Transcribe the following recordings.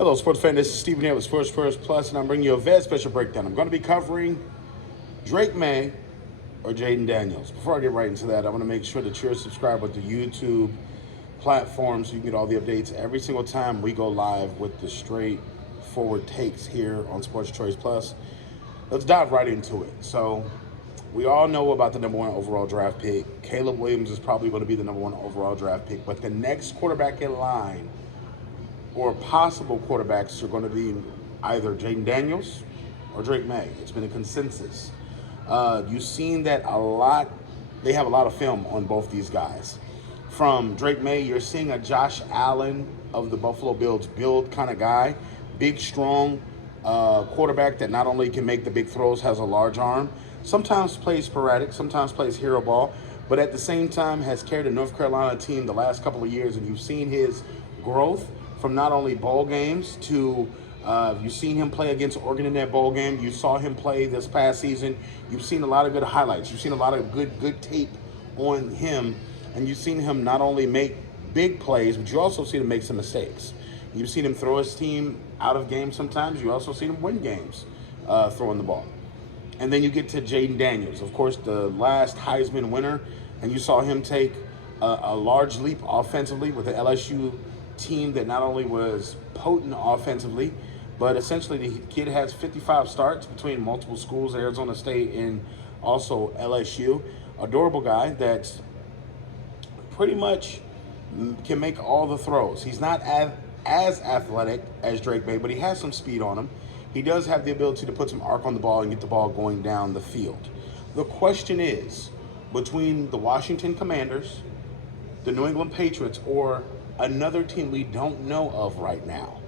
Hello, sports fan. This is Stephen here with Sports First Plus, and I'm bringing you a very special breakdown. I'm going to be covering Drake Maye or Jayden Daniels. Before I get right into that, I want to make sure that you're subscribed with the YouTube platform so you can get all the updates every single time we go live with the straightforward takes here on Sports Choice Plus. Let's dive right into it. So, we all know about the number one overall draft pick. Caleb Williams is probably going to be the number one overall draft pick, but the next quarterback in line or possible quarterbacks are going to be either Jayden Daniels or Drake Maye. It's been a consensus. You've seen that a lot. They have a lot of film on both these guys. From Drake Maye, you're seeing a Josh Allen of the Buffalo Bills build kind of guy. Big, strong quarterback that not only can make the big throws, has a large arm. Sometimes plays sporadic, sometimes plays hero ball, but at the same time has carried a North Carolina team the last couple of years, and you've seen his growth from not only bowl games to you've seen him play against Oregon in that bowl game. You saw him play this past season. You've seen a lot of good highlights. You've seen a lot of good tape on him, and you've seen him not only make big plays, but you also see him make some mistakes. You've seen him throw his team out of games sometimes. You also see him win games throwing the ball. And then you get to Jayden Daniels, of course, the last Heisman winner, and you saw him take a large leap offensively with the LSU team that not only was potent offensively, but essentially the kid has 55 starts between multiple schools, Arizona State and also LSU. Adorable guy that's pretty much can make all the throws. He's not as athletic as Drake Maye, but he has some speed on him. He does have the ability to put some arc on the ball and get the ball going down the field. The question is, between the Washington Commanders, the New England Patriots, or another team we don't know of right now,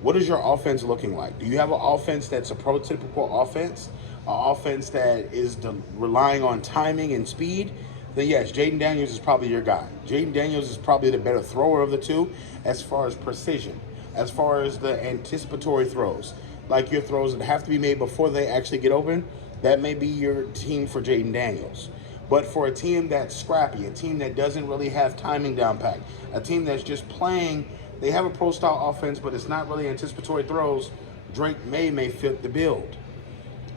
what is your offense looking like? Do you have an offense that's a prototypical offense, an offense that is relying on timing and speed? Then yes, Jayden Daniels is probably your guy. Jayden Daniels is probably the better thrower of the two as far as precision, as far as the anticipatory throws, like your throws that have to be made before they actually get open. That may be your team for Jayden Daniels. But for a team that's scrappy, a team that doesn't really have timing down pat, a team that's just playing, they have a pro-style offense, but it's not really anticipatory throws, Drake Maye may fit the build.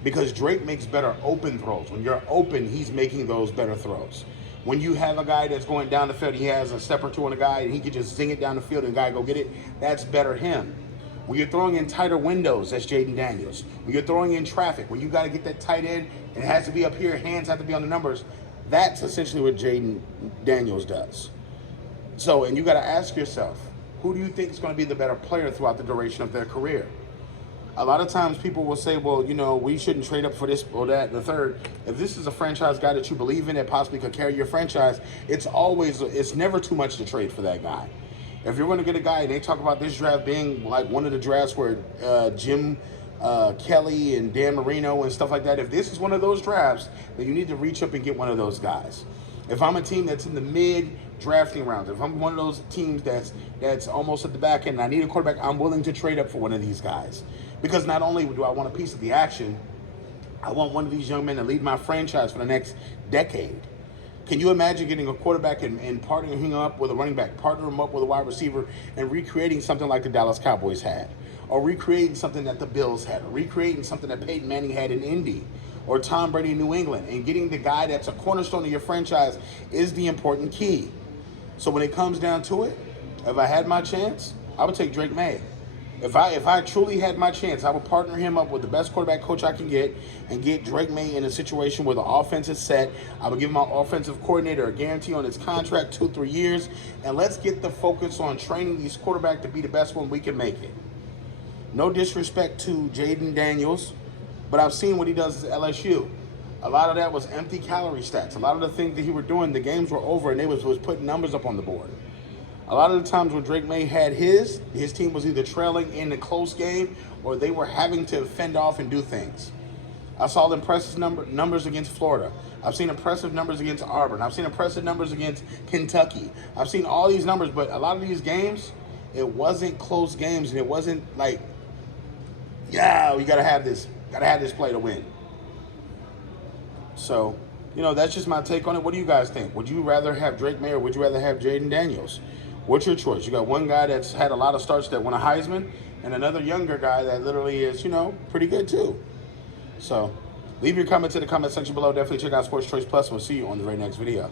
Because Drake makes better open throws. When you're open, he's making those better throws. When you have a guy that's going down the field, he has a step or two on a guy, and he can just zing it down the field and the guy go get it, that's better him. When you're throwing in tighter windows, that's Jayden Daniels. When you're throwing in traffic, when you got to get that tight end, and it has to be up here, hands have to be on the numbers, that's essentially what Jayden Daniels does. So, and you got to ask yourself, who do you think is going to be the better player throughout the duration of their career? A lot of times people will say, well, you know, we shouldn't trade up for this or that and the third. If this is a franchise guy that you believe in that possibly could carry your franchise, it's never too much to trade for that guy. If you're going to get a guy, and they talk about this draft being like one of the drafts where Jim Kelly and Dan Marino and stuff like that, if this is one of those drafts, then you need to reach up and get one of those guys. If I'm a team that's in the mid drafting rounds, if I'm one of those teams that's almost at the back end and I need a quarterback, I'm willing to trade up for one of these guys. Because not only do I want a piece of the action, I want one of these young men to lead my franchise for the next decade. Can you imagine getting a quarterback and partnering him up with a running back, partnering him up with a wide receiver, and recreating something like the Dallas Cowboys had? Or recreating something that the Bills had? Or recreating something that Peyton Manning had in Indy? Or Tom Brady in New England? And getting the guy that's a cornerstone of your franchise is the important key. So when it comes down to it, if I had my chance, I would take Drake Maye. If I truly had my chance, I would partner him up with the best quarterback coach I can get and get Drake Maye in a situation where the offense is set. I would give my offensive coordinator a guarantee on his contract, 2-3 years, and let's get the focus on training these quarterbacks to be the best one we can make it. No disrespect to Jayden Daniels, but I've seen what he does at LSU. A lot of that was empty calorie stats. A lot of the things that he were doing, the games were over and they was putting numbers up on the board. A lot of the times when Drake Maye had his team was either trailing in a close game or they were having to fend off and do things. I saw impressive numbers against Florida. I've seen impressive numbers against Auburn. I've seen impressive numbers against Kentucky. I've seen all these numbers, but a lot of these games, it wasn't close games, and it wasn't like, yeah, we gotta have this play to win. So, you know, that's just my take on it. What do you guys think? Would you rather have Drake Maye or would you rather have Jayden Daniels? What's your choice? You got one guy that's had a lot of starts that won a Heisman, and another younger guy that literally is, pretty good too. So leave your comments in the comment section below. Definitely check out Sports Choice Plus. We'll see you on the very next video.